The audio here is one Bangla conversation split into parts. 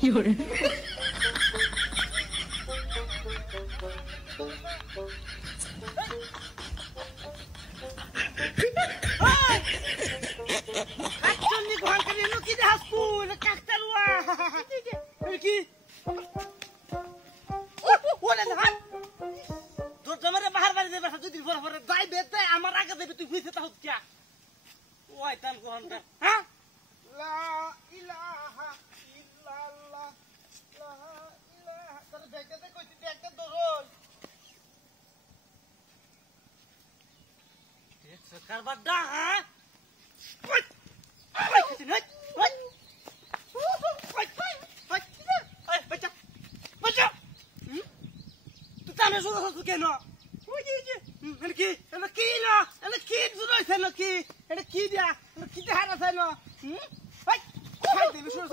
有人。আমার আগে দেবে তুই বুঝতে তাহলে কি ওই তান কোন হ্যাঁ লা ইলাহা ইল্লাল্লাহ লা ইলাহা তোর ব্যাগটাতে কইছি ব্যাগটা ধরো এক সরকার বাড্ডা হ্যাঁ ওই ওই কিছু নাই ওই ওই ওই বাচ্চা বাচ্চা তুই তানে শুরু হতো কেন ওই যে এটা কি না এটা কি শুরু হইছে না কি এটা কি দিয়া এটা কি দেখার আছে না ওই খাই দিবি শুরু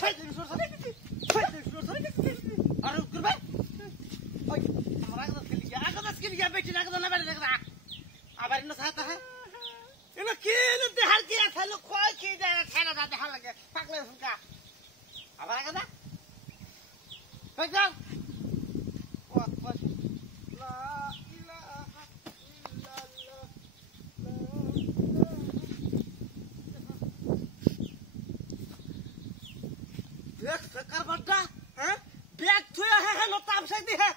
খাই দিবি শুরু খাই দিবি শুরু আর করবে ওই আমরা আগে খেলি গিয়া বেটি না না বেটি দেখা আবার না সাথে হ্যাঁ এটা কি না দেখার কি আছে লোক কই কি দেয় খানা দা দেখা লাগে পাগলা ফুকা আবার আগে দা ওই যাও ও লা ইলাহা ইল্লাল্লাহ देख सरकार बड्डा हैं बैग थोया है नो तामसा दे है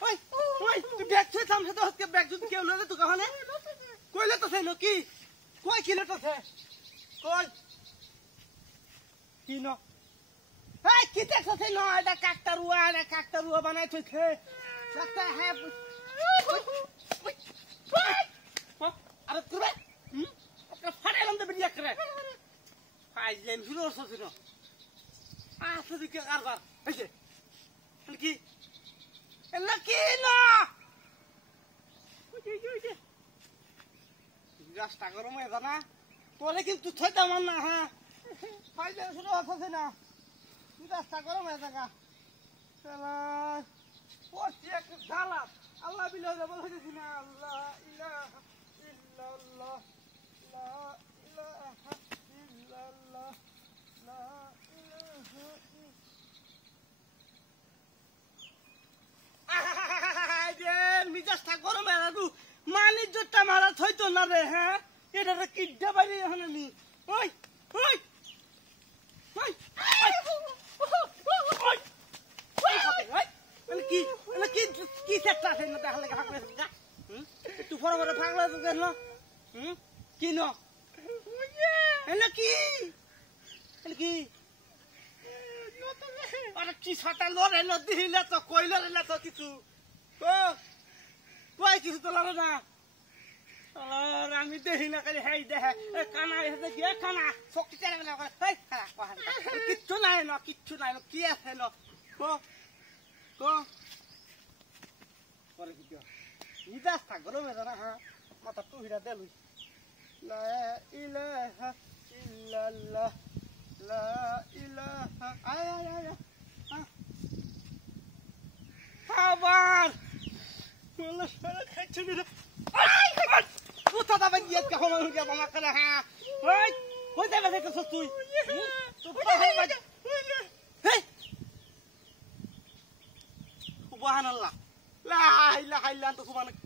ओए ओए तू बैग थोया तामसा दे के बैग जुत के लो तू कहां है कोई ले तो से नो की कोई की ले तो से कोई की नो ए की देख से नो एडा काकटरुआ बनाए तो थे लगता है अरे तू रे अपना फड़े लंदे बढ़िया करे আইলেন শুরু হচ্ছে না আসলে দিকে কারবার হইছে কি এলা কি না ওই গাছটা গরম হয়ে যা না তোরে কিন্তু থই দাম না হ্যাঁ ফাইলে শুরু হচ্ছে না গাছটা গরম হয়ে থাকা শালা পড়ছে একটু ঝালা আল্লাহ বিল্লাহ বল হইছে না আল্লাহ ইলাহা ইল্লাল্লাহ লা ইলাহা ইল্লাল্লাহ লা ইলাহা আইদেন মিজাজটা গরম হয়ে গেল মানি জোটা মারা থইতো না রে হ্যাঁ এটা কিডা বাইরে হনে নি ওই ওই ওই কি কি সেটা আছে না দেখা লাগে ফাকলে একটু ফরো ফরো ফাকলে তো কেন কি ন এলা কি এলা কি আরে কি ছাতা লরে ন দিলে তো কইলে না তো কিছু ও কই কিছু তো লরে না আর আমি দেহি না খালি হেই দেহে এ কানা এসে কি কানা ফকি চালা না এই কিচ্ছু নাই না কি আছে না কো কো পরে কি দিও ইদাস তা গরম হয়ে না হ্যাঁ মাথা তো হিরা দেলুই লা ইলাহা ইল্লাল্লাহ লা ইলাহা আয় আবার বলে সারা খাইছে না কোথা দাবা গিয়ে কা হমা হইয়া বামা করে হ্যাঁ ওই কই যাবে দেখছ তুই তুই পাহাড় বাজা হে সুবহানাল্লাহ লা ইলাহা ইল্লা আনতা সুবহানাক